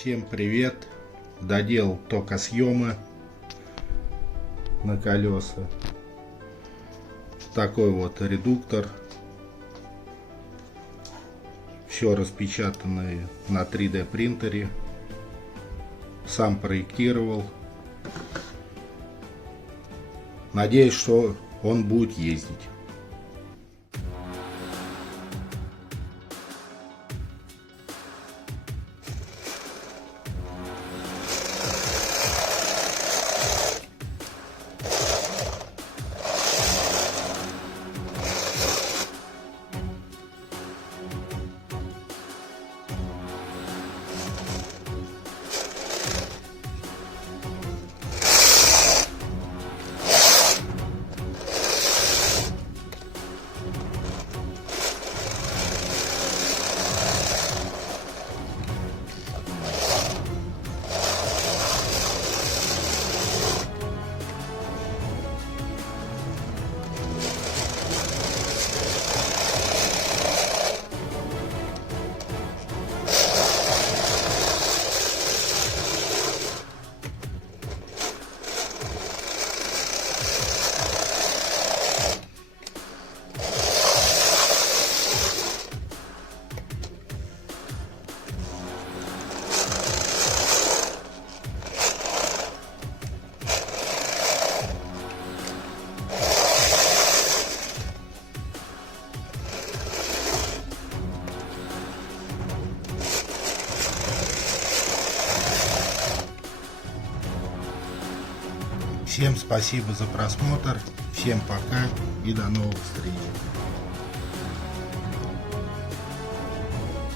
Всем привет! Доделал токосъемы на колеса. Такой вот редуктор. Все распечатанное на 3D принтере. Сам проектировал. Надеюсь, что он будет ездить. Всем спасибо за просмотр, всем пока и до новых встреч.